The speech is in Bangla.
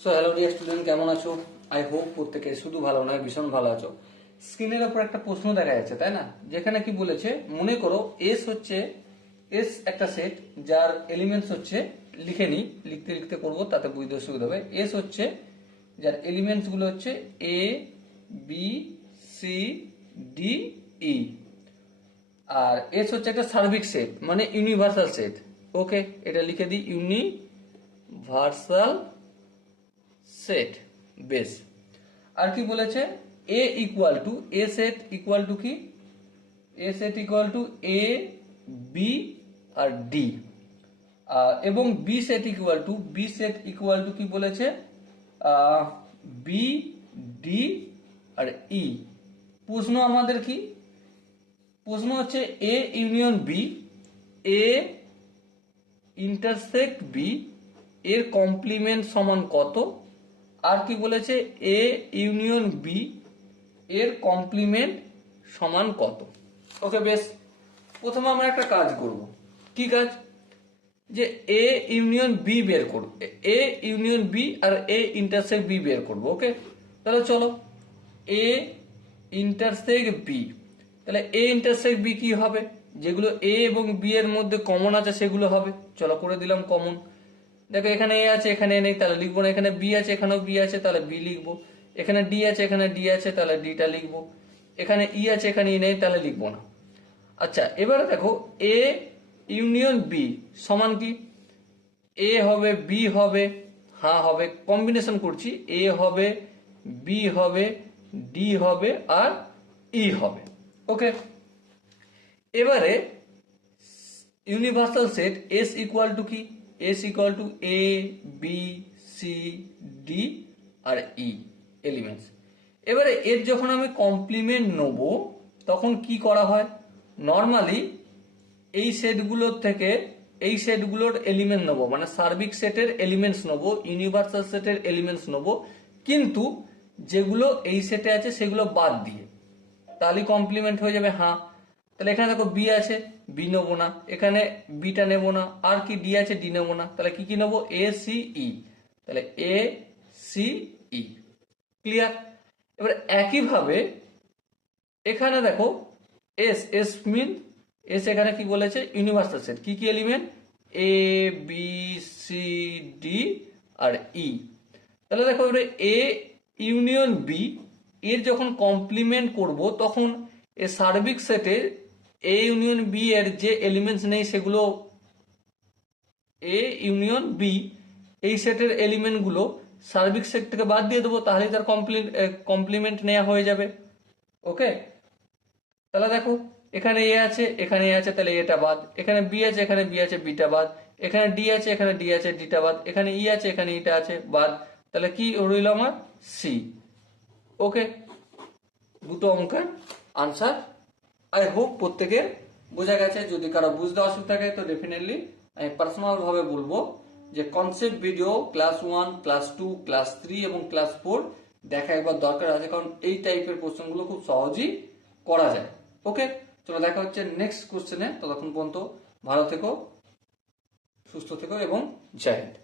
সো হ্যালো ডিয়ার স্টুডেন্ট, কেমন আছো? আই হোপ প্রত্যেকে শুধু ভালো নয় ভীষণ ভালো আছো। স্ক্রিনের ওপর একটা প্রশ্ন দেখা যাচ্ছে, তাই না? যেখানে কি বলেছে, মনে করো এস একটা সেট যার এলিমেন্টস হচ্ছে, লিখে নি, লিখতে লিখতে করবো তাতে বুঝতে সুবিধা হবে। এস হচ্ছে যার এলিমেন্টস গুলো হচ্ছে এ বি সি ডি ই, আর এস হচ্ছে একটা সার্বিক সেট মানে ইউনিভার্সাল সেট। ওকে, এটা লিখে দিই, ইউনিভার্সাল সেট বেস। আর কি বলেছে, A equal to A set equal to কি, A set equal to A B আর ডি, এবং বি সেট ইকুয়াল টু কি বলেছে, বি ডি আর ই। প্রশ্ন আমাদের কি, প্রশ্ন হচ্ছে A union B, A intersect B এর কমপ্লিমেন্ট সমান কত, আর কি বলেছে এ ইউনিয়ন বি এর কমপ্লিমেন্ট সমান কত। ওকে বেশ, প্রথমে আমরা একটা কাজ করব। কি কাজ? যে এ ইউনিয়ন বি বের করব, এ ইউনিয়ন বি আর এ ইন্টারসেক্ট বি বের করব। ওকে, তাহলে চলো, এ ইন্টারসেক্ট বি, তাহলে এ ইন্টারসেক্ট বি কি হবে, যেগুলো এ এবং বি এর মধ্যে কমন আছে সেগুলো হবে। চলো করে দিলাম কমন। দেখো এখানে এ আছে, এখানে এ নেই, তাহলে লিখবো না। এখানে বি আছে, এখানেও বি আছে, তাহলে বি লিখবো। এখানে ডি আছে, এখানে ডি আছে, তাহলে ডিটা লিখবো। এখানে ই আছে, এখানে ই নেই, তাহলে লিখবো না। আচ্ছা, এবারে দেখো এ ইউনিয়ন বি সমান কি, এ হবে বি হবে, হ্যাঁ হবে, কম্বিনেশন করছি, এ হবে বি হবে ডি হবে আর ই হবে। ওকে, এবারে universal set S equal to কি, S equal to A B C D আর ই এলিমেন্টস। এবারে এর যখন আমি কমপ্লিমেন্ট নেব তখন কি করা হয়, নর্মালি এই সেটগুলোর থেকে এই সেটগুলোর এলিমেন্ট নেবো, মানে সার্বিক সেটের এলিমেন্টস নেবো, ইউনিভার্সাল সেটের এলিমেন্টস নেবো, কিন্তু যেগুলো এই সেটে আছে সেগুলো বাদ দিয়ে, তাহলে কমপ্লিমেন্ট হয়ে যাবে। হ্যাঁ, তাহলে এখানে দেখো বি আছে, বি নেবো না, এখানে বিটা নেবো না, আর কি ডি আছে, ডি নেবো না, তাহলে কি কি নেবো, এ সি ই, তাহলে এ সি ই। ক্লিয়ার? এবার একইভাবে এখানে দেখো এস, এস মিন এস, এখানে কি বলেছে, ইউনিভার্সাল সেট, কি কি এলিমেন্ট, এ বি সি ডি আর ই। তাহলে দেখো এবারে এ ইউনিয়ন বি এর যখন কমপ্লিমেন্ট করব তখন এ সার্বিক সেটের এ ইউনিয়ন বি এর যে এলিমেন্টস নেই সেগুলো, এ ইউনিয়ন বি এই সেটের এলিমেন্ট গুলো সার্বিক সেট থেকে বাদ দিয়ে দেবো, তাহলে তার কমপ্লিমেন্ট নেওয়া হয়ে যাবে। ওকে, তাহলে দেখো এখানে এ আছে, এখানে এ আছে, তাহলে এটা বাদ, এখানে বি আছে, এখানে বি আছে, বিটা বাদ, এখানে ডি আছে, এখানে ডি আছে, ডিটা বাদ, এখানে ই আছে, এখানে ইটা আছে, বাদ, তাহলে কি রইল আমার, সি। ওকে, দুটো অঙ্কের আনসার। আই হোপ প্রত্যেকের বোঝা গেছে। যদি কারো বুঝতে অসুবিধা থাকে তো ডেফিনেটলি আমি পার্সোনাল ভাবে বলবো যে concept video class 1, class 2, class 3 এবং ক্লাস 4 দেখা একবার দরকার আছে, কারণ এই টাইপের কোশ্চেনগুলো খুব সহজেই করা যায়। ওকে, চলো দেখা হচ্ছে নেক্সট কোশ্চেনে। ততক্ষণ পর্যন্ত ভালো থেকো, সুস্থ থেকো এবং জয় হিন্দ।